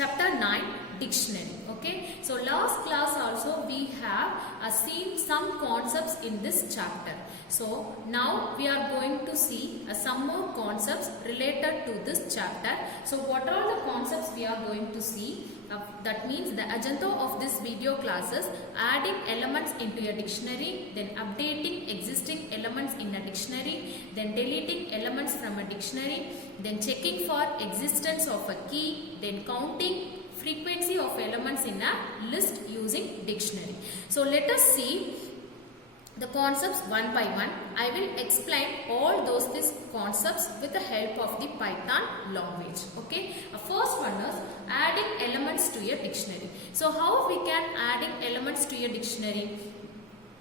chapter 9 dictionary. Okay, so last class also we have seen some concepts in this chapter. So now we are going to see some more concepts related to this chapter. So what are all the concepts we are going to see? That means the agenda of this video classes: adding elements into a dictionary, then updating existing elements in a dictionary, then deleting elements from a dictionary, then checking for existence of a key, then counting frequency of elements in a list using dictionary. So let us see the concepts one by one. I will explain all these concepts with the help of the Python language. Okay. First one is adding elements to a dictionary. So how we can adding elements to a dictionary?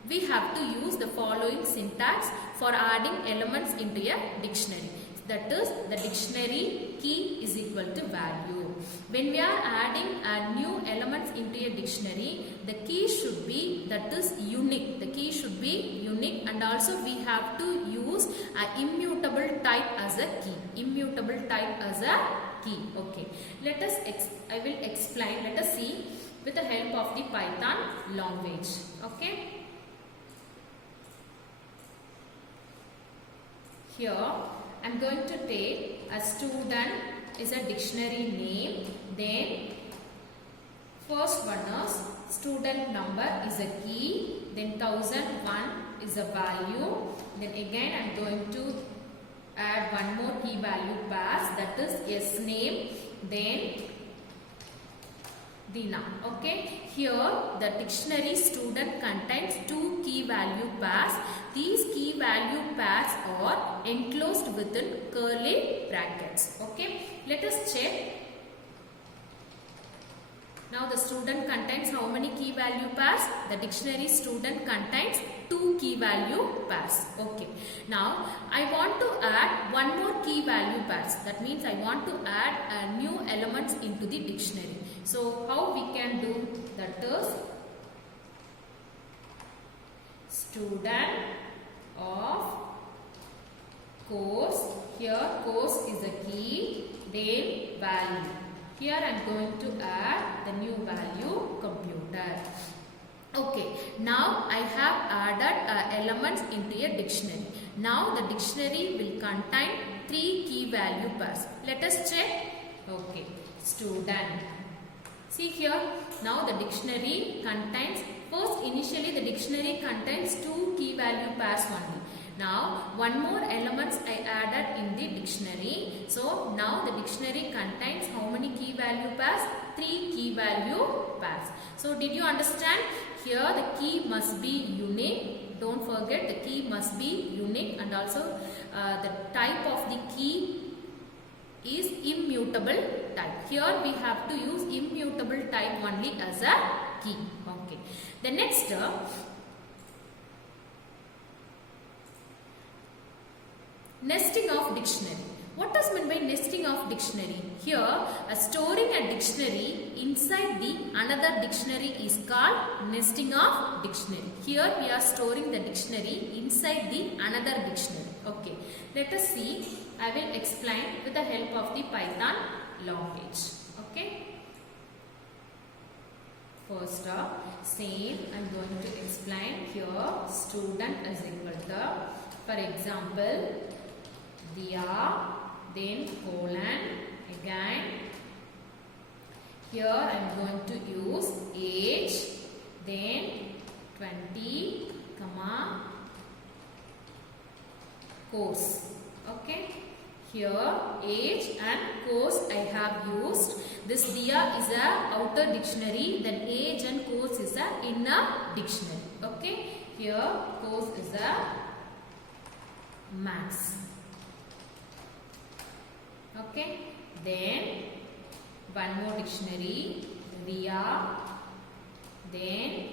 We have to use the following syntax for adding elements into a dictionary. That is, the dictionary key is equal to value. When we are adding new elements into a dictionary, the key should be, that is, unique. The key should be unique, and also we have to use an immutable type as a key. Immutable type as a key. Okay. I will explain. Let us see with the help of the Python language. Okay. Here I am going to take a student is a dictionary name. Then first one is student number is a key. Then 1001 is a value. Then again I am going to add one more key value pass, that is yes name. Then the noun. Okay. Here the dictionary student contains two key value pairs. These key value pairs are enclosed within curly brackets. Okay. Let us check. Now the student contains how many key value pairs? The dictionary student contains two key value pairs. Okay. Now I want to add one more key value pairs. That means I want to add new elements into the dictionary. So how we can do that is student of course. Here course is a key, then value. Here I am going to add the new value computer. Okay, now I have added elements into a dictionary. Now the dictionary will contain three key value pairs. Let us check. Okay, student. See here, now the dictionary contains, first initially the dictionary contains two key value pairs only. Now one more elements I added in the dictionary. So now the dictionary contains how many key value pairs? Three key value pairs. So did you understand? Here the key must be unique. Don't forget, the key must be unique, and also the type of the key is immutable type. Here we have to use immutable type only as a key. Okay. The next nesting of dictionary. What does mean by nesting of dictionary? Here, storing a dictionary inside the another dictionary is called nesting of dictionary. Here we are storing the dictionary inside the another dictionary. Okay. Let us see. I will explain with the help of the Python language. Okay. First same I am going to explain here. Student is equal to, for example, Dia, then colon, again. Here I am going to use age, then 20, comma, course. Okay. Here age and course I have used. This Dia is a outer dictionary, then age and course is a inner dictionary. Okay. Here course is a maths. Okay. Then one more dictionary, Ria, then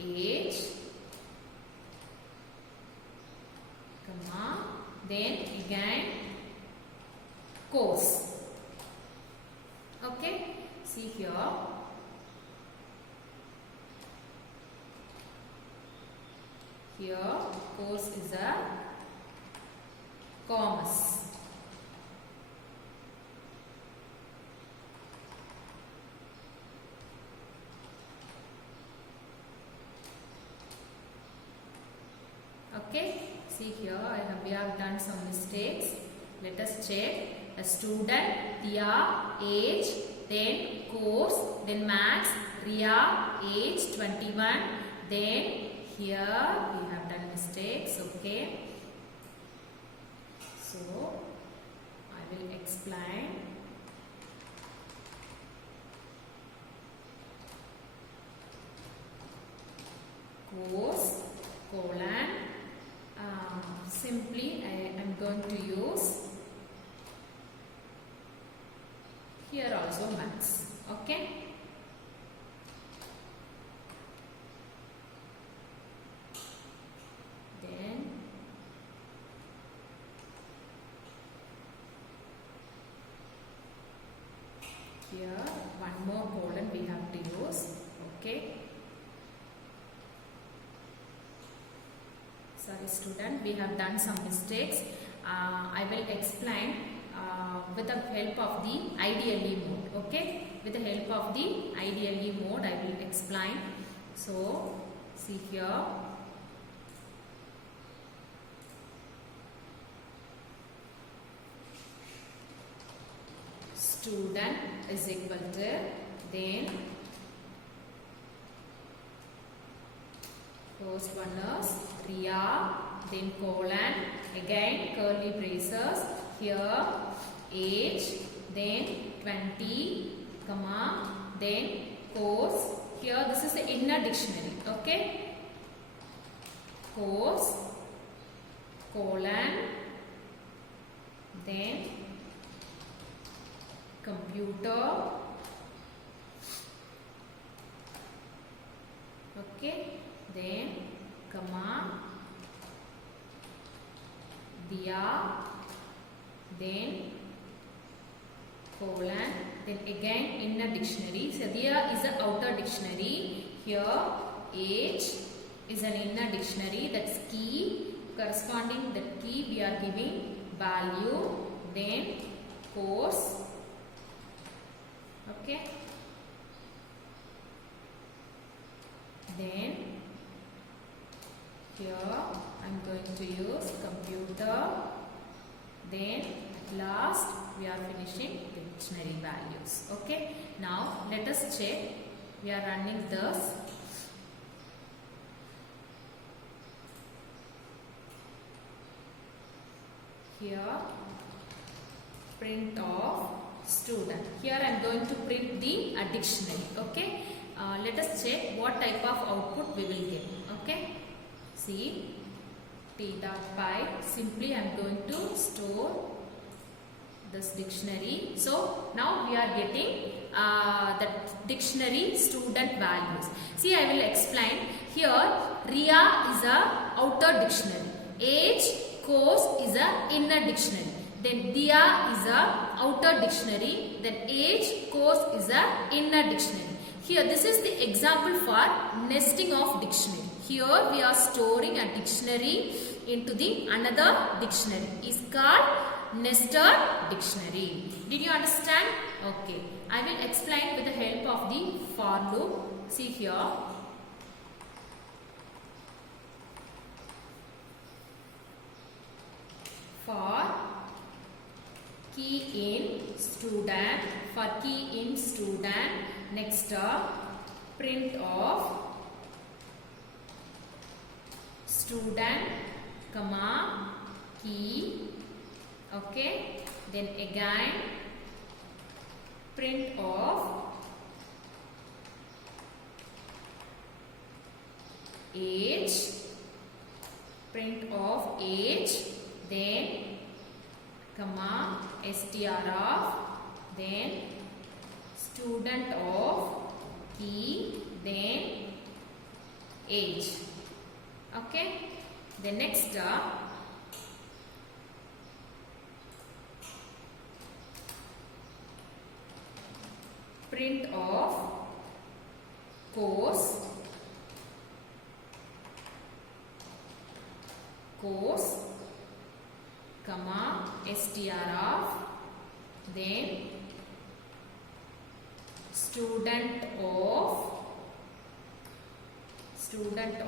age, comma, then again course. Okay. See here. Here course is a commerce. see here we have done some mistakes. Let us check. A student, Dia, age, then course, then max, Ria, age 21. Then here we have done mistakes. Okay. So I will explain. Course, colon. Simply I am going to use here also max. Okay. Then here one more colon we have to use. Okay. Sorry student, we have done some mistakes. I will explain with the help of the ideally mode. Okay, with the help of the ideally mode I will explain. So see here, student is equal to, then first one is Ria, then colon, again curly braces, here age, then 20, comma, then course, here this is the inner dictionary. Okay, course, colon, then computer, okay, then comma, Dia, then colon, then again inner dictionary. So Dia is an outer dictionary. Here age is an inner dictionary. That's key. Corresponding that key we are giving value. Then course. Okay. Then here I am going to use computer. Then at last we are finishing the dictionary values. Okay. Now let us check. We are running this. Here print of student. Here I am going to print the dictionary. Okay. Let us check what type of output we will get. Okay. See, t.py. Simply I am going to store this dictionary. So now we are getting the dictionary student values. See, I will explain. Here Ria is a outer dictionary. Age, course is a inner dictionary. Then Dia is a outer dictionary. Then age, course is a inner dictionary. Here this is the example for nesting of dictionary. Here we are storing a dictionary into the another dictionary. Is called nested dictionary. Did you understand? Okay. I will explain with the help of the for loop. See here. For key in student, for key in student, next print of student, comma, key, okay, then again print of age, print of age, then comma, str of, then student of key, then age. Okay. The next print of course, comma, str of, then student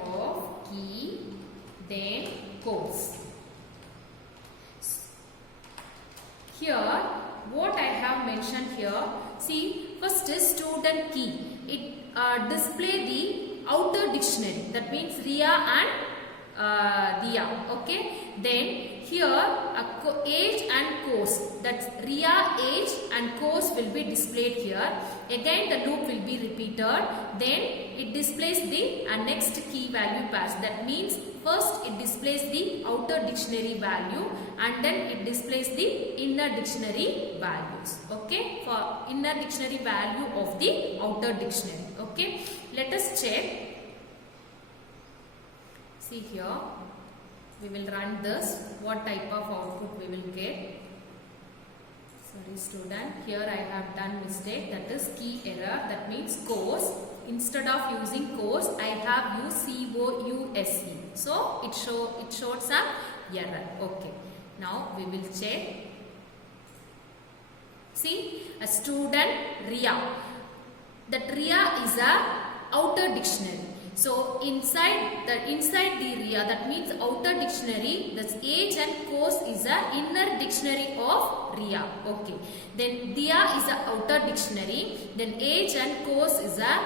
of key, then course. here what I have mentioned here, see, first is student key. It display the outer dictionary, that means Riya and Diya. Okay, then here age and course, that's Riya age and course will be displayed here. Again the loop will be repeated, then it displays the next key value pairs. That means first it displays the outer dictionary value and then it displays the inner dictionary values. Okay, for inner dictionary value of the outer dictionary. Okay, let us check. See here, we will run this, what type of output we will get. Sorry student, here I have done mistake, that is key error, that means course. Instead of using course, I have used COUSE. So it showed some error. Okay, now we will check. See, a student Riya. That Riya is a outer dictionary. So inside the Riya, that means outer dictionary, that's age and course is a inner dictionary of Riya. Okay. Then Diya is a outer dictionary. Then age and course is a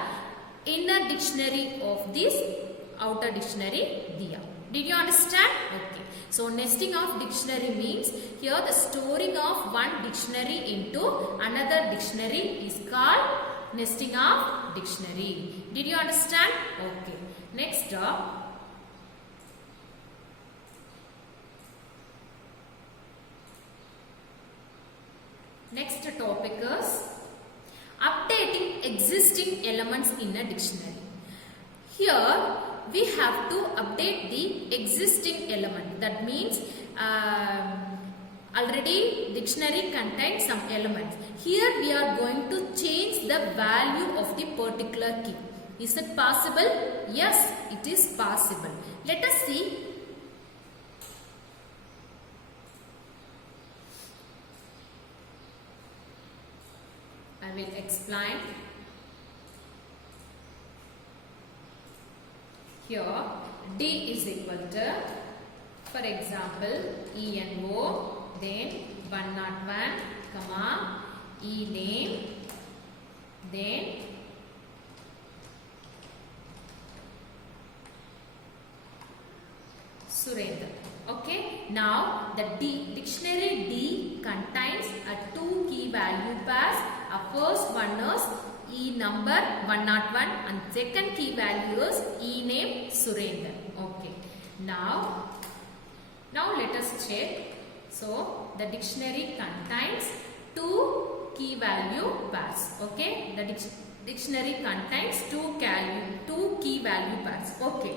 inner dictionary of this outer dictionary Diya. Did you understand? Okay. So nesting of dictionary means here the storing of one dictionary into another dictionary is called nesting of dictionary. Did you understand? Okay. Next topic is updating existing elements in a dictionary. Here we have to update the existing element. That means already dictionary contains some elements. Here we are going to change the value of the particular key. Is it possible? Yes, it is possible. Let us see. I will explain. Here D is equal to, for example, ENO, then 101, comma, E name, then Surendra. Okay. Now the dictionary D contains a two key value pairs. First one is E number 101 and second key value is E name Surendra. Okay. Now let us check. So the dictionary contains two key value pairs. Okay. The dictionary contains two key value pairs. Okay.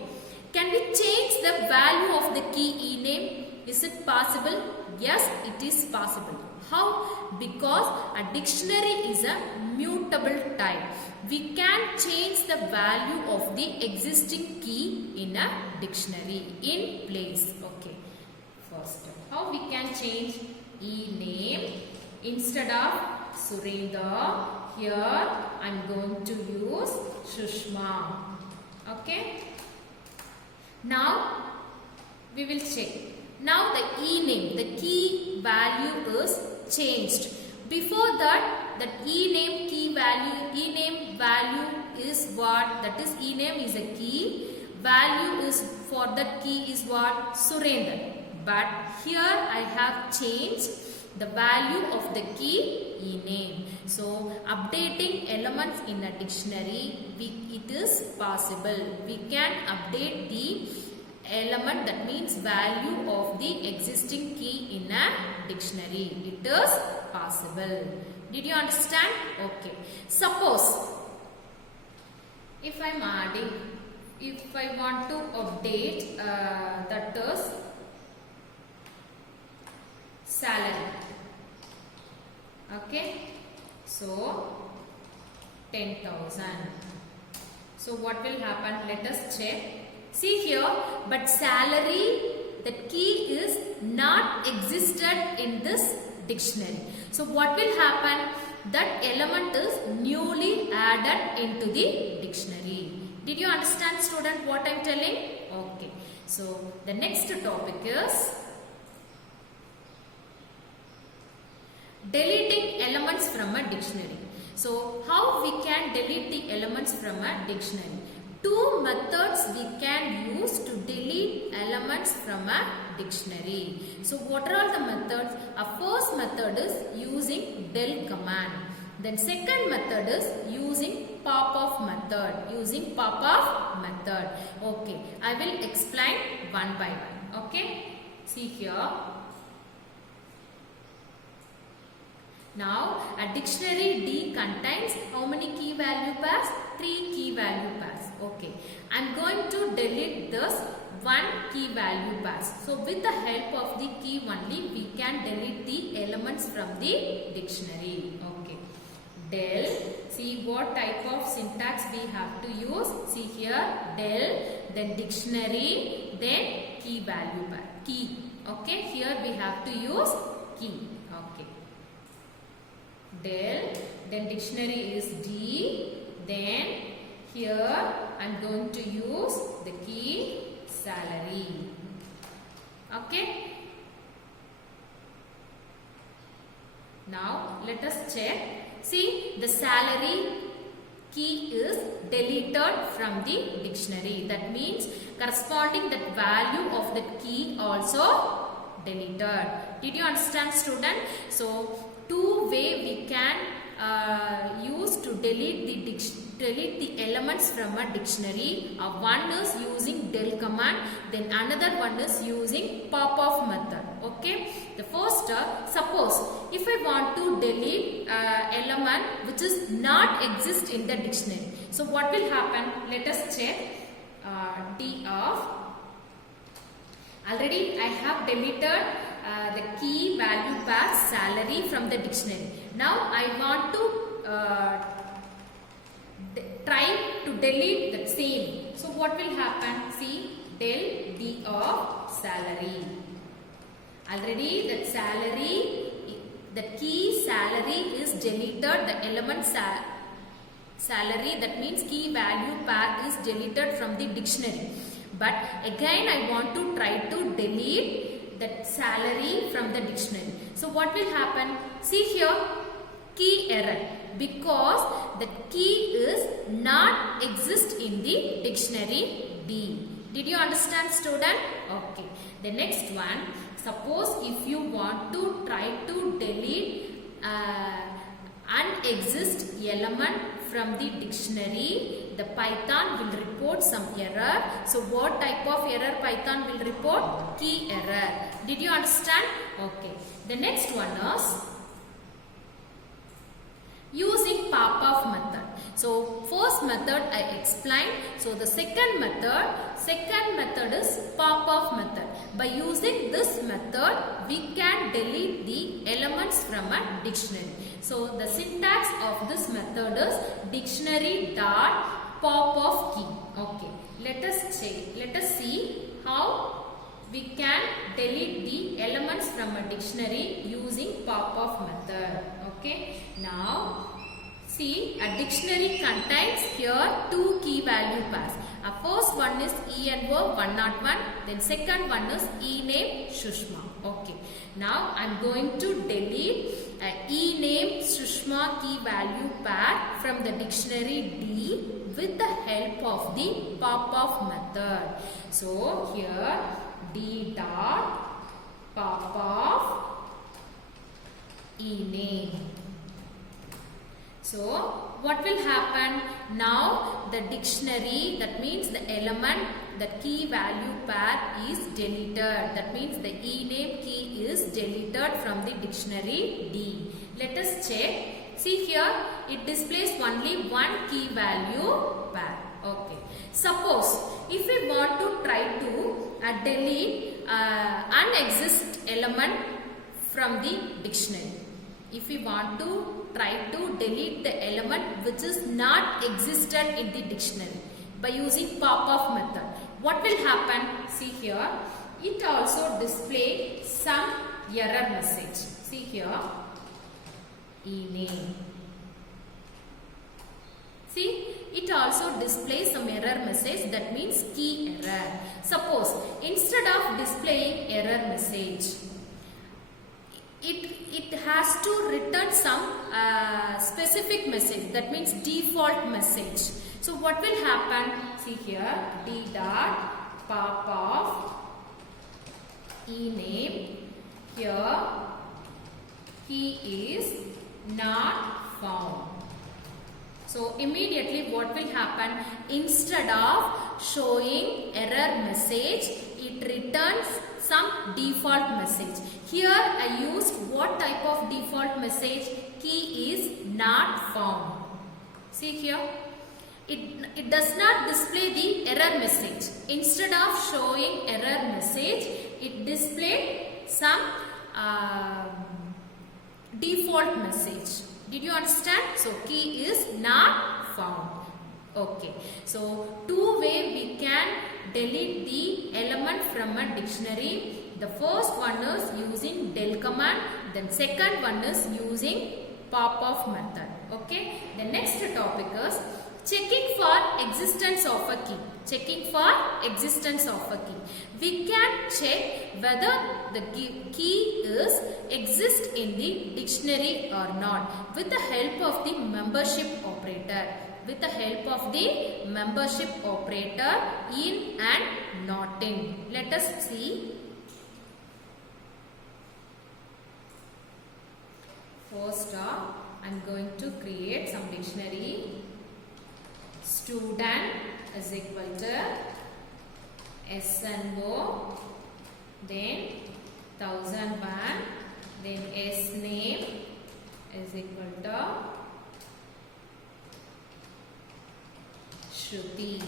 Can we change the value of the key E name? Is it possible? Yes, it is possible. How? Because a dictionary is a mutable type. We can change the value of the existing key in a dictionary in place. Okay. First, how we can change E name? Instead of Surendra, here I am going to use Shushma. Okay. Now we will check. Now the E name, the key value is changed. Before that, E name value is what? That is E name is a key. Value is for that key is what? Surendra. But here I have changed the value of the key E name. So updating elements in a dictionary, it is possible. We can update the element, that means value of the existing key in a dictionary. It is possible. Did you understand? Okay. Suppose if I am adding, if I want to update that is salary. Okay. So 10,000. So what will happen? Let us check. See here, but salary, the key is not existed in this dictionary. So what will happen? That element is newly added into the dictionary. Did you understand, student, what I am telling? Okay. So the next topic is Deleting elements from a dictionary. So how we can delete the elements from a dictionary? Two methods we can use to delete elements from a dictionary. So what are all the methods? Our first method is using del command. Then second method is using pop-off method. Okay, I will explain one by one. Okay, see here. Now, a dictionary D contains how many key value pairs? 3 key value pairs. Okay, I am going to delete this 1 key value pairs. So, with the help of the key only, we can delete the elements from the dictionary. Okay, del. See what type of syntax we have to use. See here, del, then dictionary, then key value pair. Key. Okay, here we have to use key. Okay. Del, then dictionary is D, then here I am going to use the key salary. Okay. Now let us check. See, the salary key is deleted from the dictionary. That means corresponding that value of the key also deleted. Did you understand, student? So two way we can use to delete the elements from a dictionary. One is using del command, then another one is using pop-off method. Okay, the first suppose if I want to delete element which is not exist in the dictionary, so what will happen? Let us check. D of, already I have deleted the key value pair salary from the dictionary. Now I want to try to delete the same. So what will happen? See, del D of salary. Already that salary, the key salary is deleted, the element salary, that means key value pair is deleted from the dictionary. But again I want to try to delete that salary from the dictionary. So what will happen? See here, key error, because the key is not exist in the dictionary D. Did you understand, student? Okay. The next one, suppose if you want to try to delete unexist element from the dictionary, the Python will report some error. So what type of error Python will report? Key error. Did you understand? Okay. The next one is using pop-off method. So first method I explained. So the second method is pop-off method. By using this method, we can delete the elements from a dictionary. So the syntax of this method is dictionary dot pop-off key. Okay. Let us check. Let us see how we can delete the elements from a dictionary using pop-off method. Okay. Now see, a dictionary contains here 2 key value pairs. First one is ENO 101, then second one is E-name Shushma. Okay. Now I am going to delete E-name Shushma key value pair from the dictionary D with the help of the pop-off method. So here D dot pop-off E-name. So what will happen? Now the dictionary, that means the element, the key value pair is deleted. That means the E-name key is deleted from the dictionary D. Let us check. See here, it displays only one key value pair. Okay. Suppose if we want to try to delete unexist element from the dictionary. If we want to try to delete the element which is not existed in the dictionary by using pop-off method, what will happen? See here, it also display some error message. See here, E-name. See, it also displays some error message, that means key error. Suppose instead of displaying error message, it it has to return some specific message, that means default message. So what will happen? See here, d dot pop of e name. Here key is not found. So immediately what will happen? Instead of showing error message, it returns some default message. Here I used what type of default message? Key is not found. See here, it does not display the error message. Instead of showing error message, it displayed some default message. Did you understand? So key is not found. Okay. So two ways we can delete the element from a dictionary. The first one is using del command. Then second one is using pop-off method. Okay. The next topic is checking for existence of a key. Checking for existence of a key. We can check whether the key is exist in the dictionary or not with the help of the membership operator. With the help of the membership operator in and not in. Let us see. First off, I am going to create some dictionary. Student is equal to SNO, then 1001, then S name is equal to Shruti.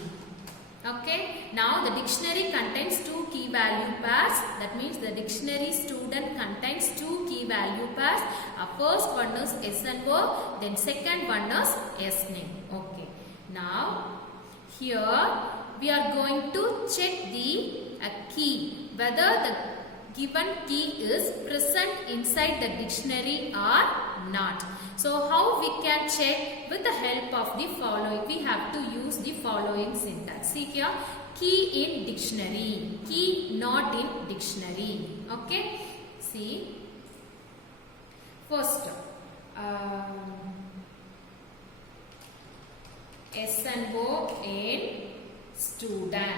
Okay. Now the dictionary contains two key value pairs. That means the dictionary student contains two key value pairs. First one is SNO, then second one is S name. Okay. Now here we are going to check the key, whether the given key is present inside the dictionary or not. So how we can check? With the help of the following. We have to use the following syntax. See here, key in dictionary, key not in dictionary. Okay. See, first SNO in student.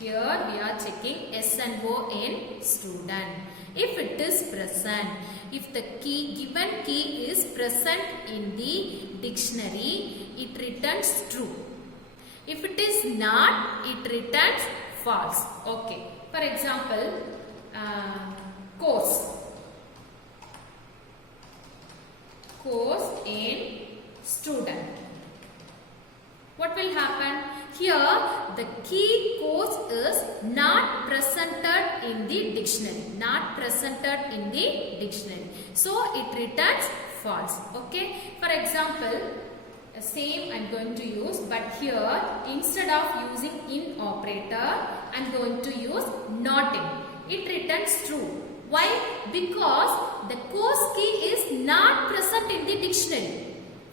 Here we are checking SNO in student. If it is present, if the given key is present in the dictionary, it returns true. If it is not, it returns false. Okay. For example, course. Course in student. What will happen? Here the key course is not presented in the dictionary. Not presented in the dictionary. So it returns false. Okay. For example, same I am going to use, but here instead of using in operator, I am going to use not in. It returns true. Why? Because the course key is not present in the dictionary.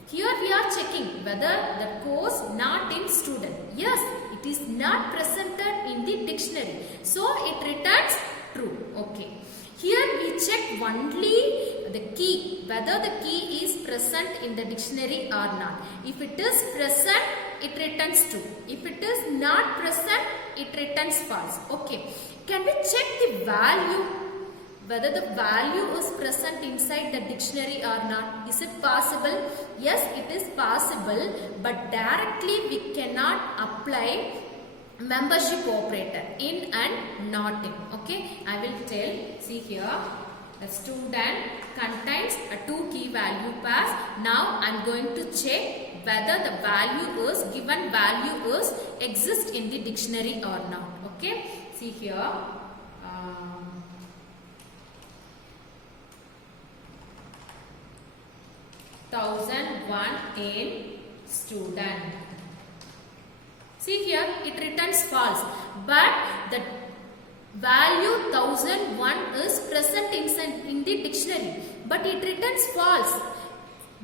Here we are checking whether the course not in student. Yes, it is not presented in the dictionary. So it returns true. Okay. Here we check only the key, whether the key is present in the dictionary or not. If it is present, it returns true. If it is not present, it returns false. Okay. Can we check the value? Whether the value is present inside the dictionary or not. Is it possible? Yes, it is possible, but directly we cannot apply membership operator in and not in. Okay, I will tell. See here, the student contains a two key value pairs. Now I am going to check whether the value is given value is exist in the dictionary or not. Okay, see here. 1001 in student. See here, it returns false, but the value 1001 is present in the dictionary, but it returns false.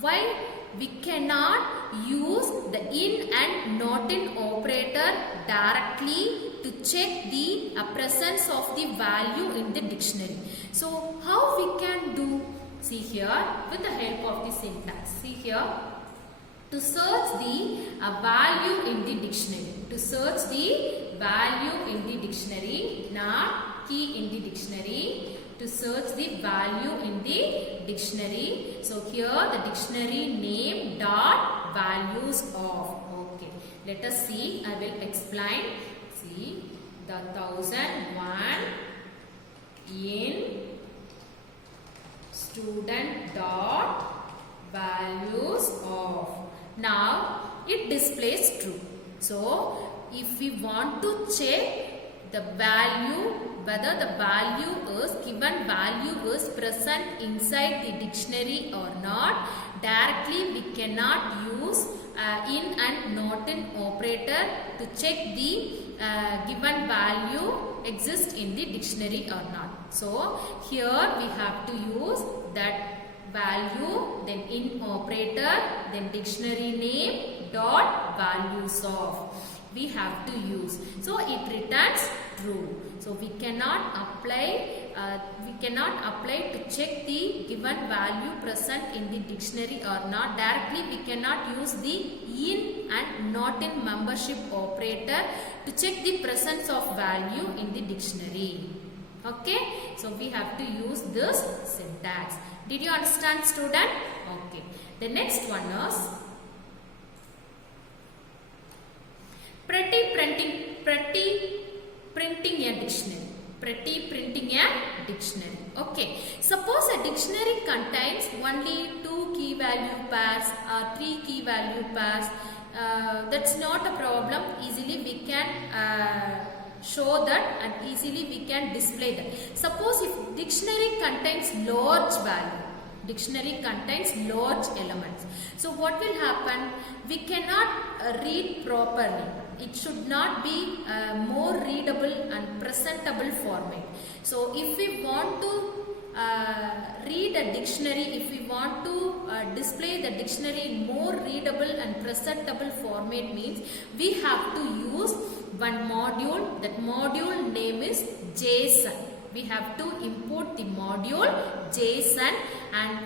Why? We cannot use the in and not in operator directly to check the presence of the value in the dictionary. So how we can do? See here, with the help of the syntax. See here, to search the value in the dictionary. To search the value in the dictionary, not key in the dictionary. To search the value in the dictionary. So here the dictionary name dot values of. Okay, let us see. I will explain. See, the 1001 in student dot values of. Now it displays true. So if we want to check the value, whether the given value is present inside the dictionary or not, directly we cannot use in and not in operator to check the given value exists in the dictionary or not. So here we have to use that value, then in operator, then dictionary name dot values of. We have to use. So it returns true. So we cannot apply to check the given value present in the dictionary or not. Directly we cannot use the in and not in membership operator to check the presence of value in the dictionary. Okay, so we have to use this syntax. Did you understand, student? Okay. The next one is pretty printing a dictionary. Pretty printing a dictionary. Okay. Suppose a dictionary contains only 2 key value pairs or 3 key value pairs. That's not a problem. Easily we can show that and easily we can display that. Suppose if dictionary contains large value, dictionary contains large elements. So what will happen? We cannot read properly. It should not be more readable and presentable format. So if we want to read a dictionary, if we want to display the dictionary in more readable and presentable format, means we have to use one module. That module name is JSON. We have to import the module JSON, and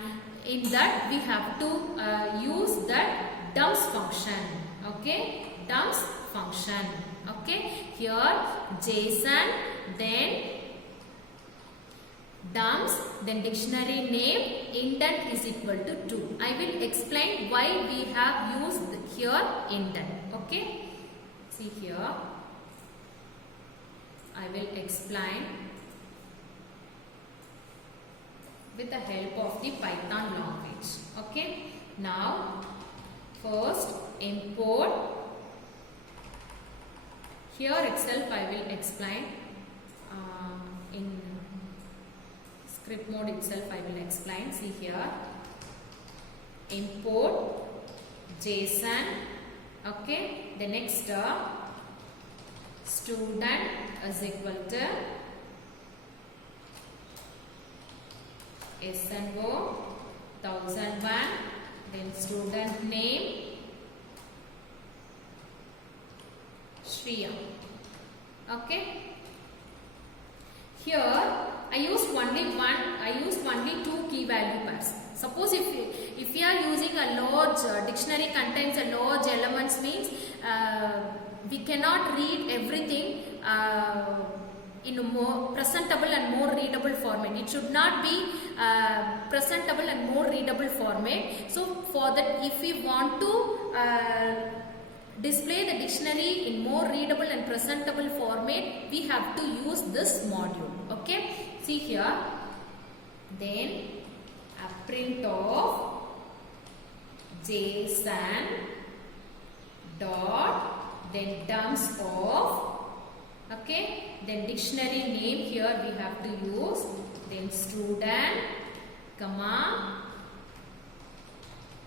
in that we have to use that dumps function. Okay, dumps function. Okay, here JSON, then dumps, then dictionary name indent is equal to 2. I will explain why we have used here indent. Okay, see here, I will explain with the help of the Python language. Okay, now first import. Here itself I will explain in script mode itself I will explain. See here, import JSON. Okay, the next student is equal to SNO 1001, then student name Shriya. Okay, here I used only 2 key value pairs. Suppose if you are using a large dictionary contains a large elements, means we cannot read everything in a more presentable and more readable format. It should not be presentable and more readable format. So for that, if we want to display the dictionary in more readable and presentable format, we have to use this module. Okay, see here, then a print of JSON dot, then dumps of. Okay, then dictionary name here we have to use, then student, comma,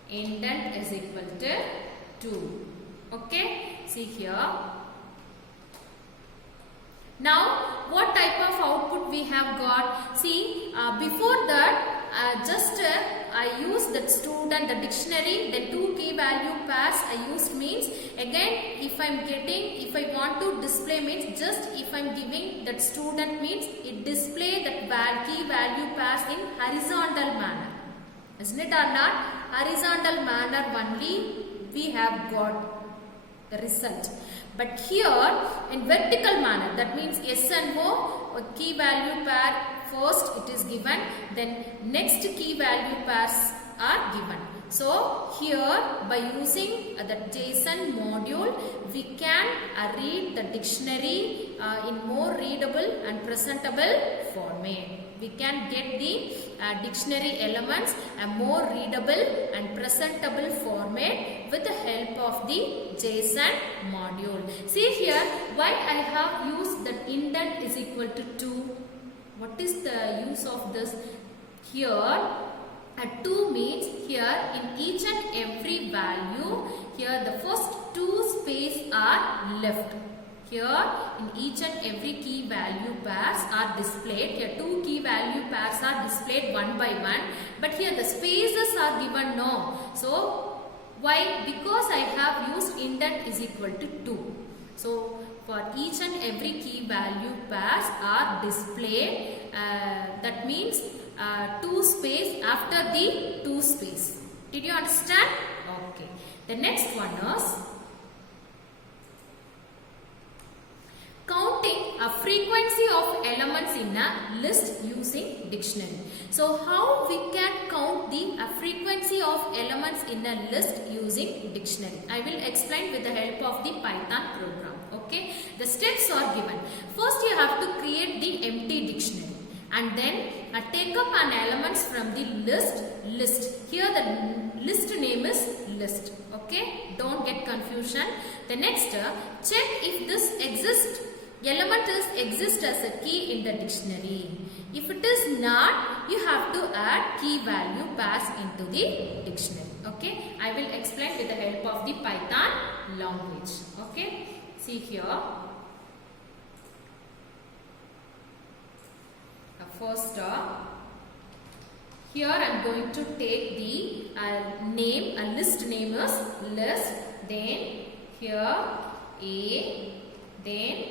indent is equal to 2. Okay, see here. Now what type of output we have got? See, before that I used that student, the dictionary, then 2 key value pairs I used, means again if I want to display, means just if I am giving that student, means it display that key value pairs in horizontal manner. Isn't it or not? Horizontal manner only we have got the result. But here in vertical manner, that means S and O, a key value pair first it is given, then next key value pairs are given. So here by using the JSON module we can read the dictionary in more readable and presentable format. We can get the dictionary elements a more readable and presentable format with the help of the JSON module. See here why I have used that indent is equal to 2. What is the use of this? Here 2 means here in each and every value, here the first 2 spaces are left. Here in each and every key value pairs are displayed. Here 2 key value pairs are displayed one by one. But here the spaces are given no. So why? Because I have used indent is equal to 2. So for each and every key value pairs are displayed. That means 2 space after the 2 space. Did you understand? Okay. The next one is counting a frequency of elements in a list using dictionary. So how we can count the frequency of elements in a list using dictionary? I will explain with the help of the Python program. Okay. The steps are given. First you have to create the empty dictionary. And then take up an elements from the list. Here the list name is list. Okay, don't get confusion. The next check if this element exists as a key in the dictionary. If it is not, you have to add key value pairs into the dictionary. Okay, I will explain with the help of the Python language. Okay, see here. First, here I am going to take the name, a list name is list, then here A, then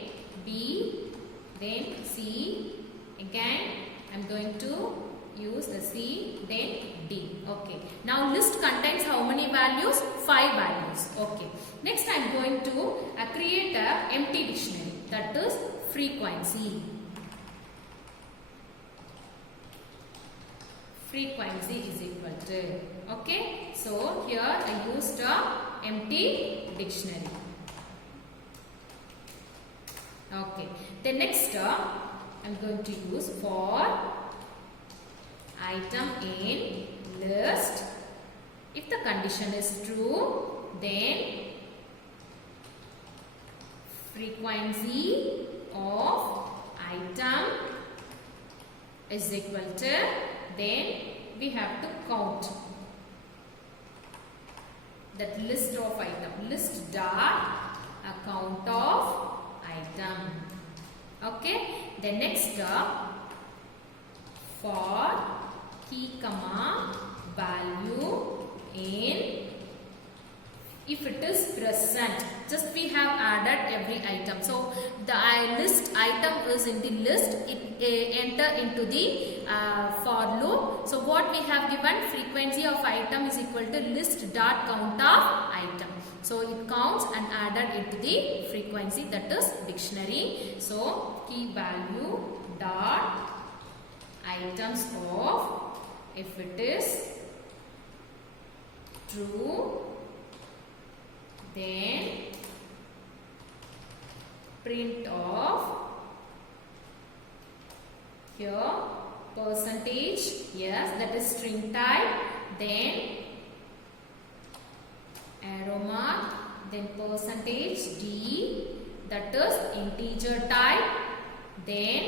B, then C, again I am going to use the C, then D. Okay. Now list contains how many values? 5 values. Okay. Next I am going to create a empty dictionary, that is frequency. Frequency is equal to, okay, so here I used a empty dictionary. Okay, the next I'm going to use for item in list. If the condition is true, then frequency of item is equal to, then we have to count that list of item, list dot count of item. Okay, the next for key comma value in, if it is present, just we have added every item. So the list item is in the list, it enter into the for loop. So what we have given, frequency of item is equal to list dot count of item. So it counts and added into the frequency, that is dictionary. So key value dot items of, if it is true, then print of, here percentage, yes, that is string type, then arrow mark, then percentage D, that is integer type, then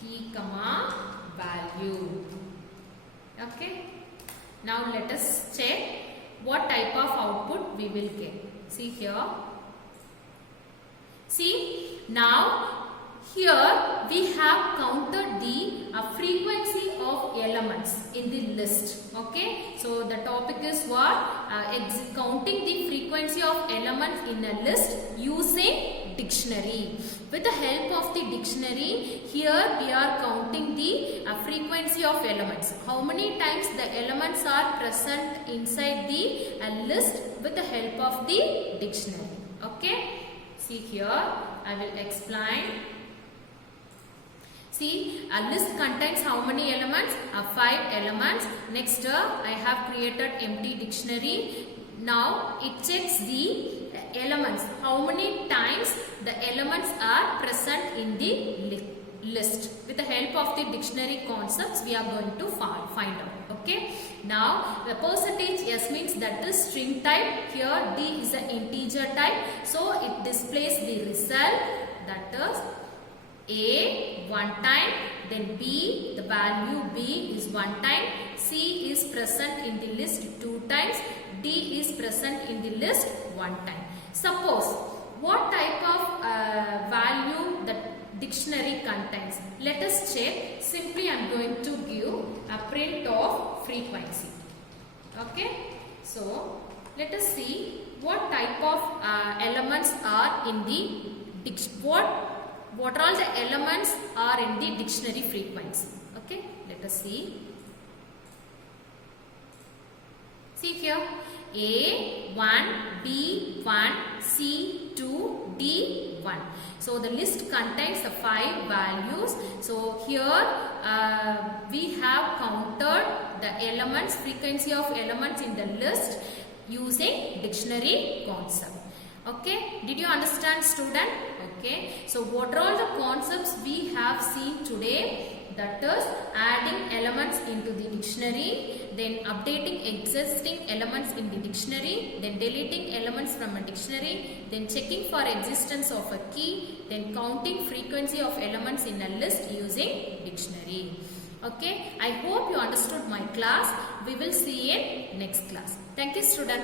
key comma value. Okay, now let us check what type of output we will get. See here, see now here we have counted the frequency of of elements in the list. Okay, so the topic is what? Counting the frequency of elements in a list using dictionary. With the help of the dictionary, here we are counting the frequency of elements. How many times the elements are present inside the list with the help of the dictionary. Okay, see here, I will explain. See, a list contains how many elements? 5 elements. Next, I have created empty dictionary. Now, it checks the elements. How many times the elements are present in the list. With the help of the dictionary concepts, we are going to find out. Okay. Now, the percentage S means that is string type. Here, D is an integer type. So, it displays the result, that is A 1 time, then B, the value B is 1 time, C is present in the list 2 times, D is present in the list 1 time. Suppose, what type of value the dictionary contains? Let us check. Simply I am going to give a print of frequency. Okay. So, let us see what type of elements are in the dictionary. What are all the elements are in the dictionary frequency? Okay, let us see. See here, A1, B1, C2, D1. So the list contains the 5 values. So here we have counted the elements, frequency of elements in the list using dictionary concept. Okay, did you understand, student? Okay, so what are all the concepts we have seen today? That is adding elements into the dictionary, then updating existing elements in the dictionary, then deleting elements from a dictionary, then checking for existence of a key, then counting frequency of elements in a list using dictionary. Okay, I hope you understood my class. We will see you in next class. Thank you, student.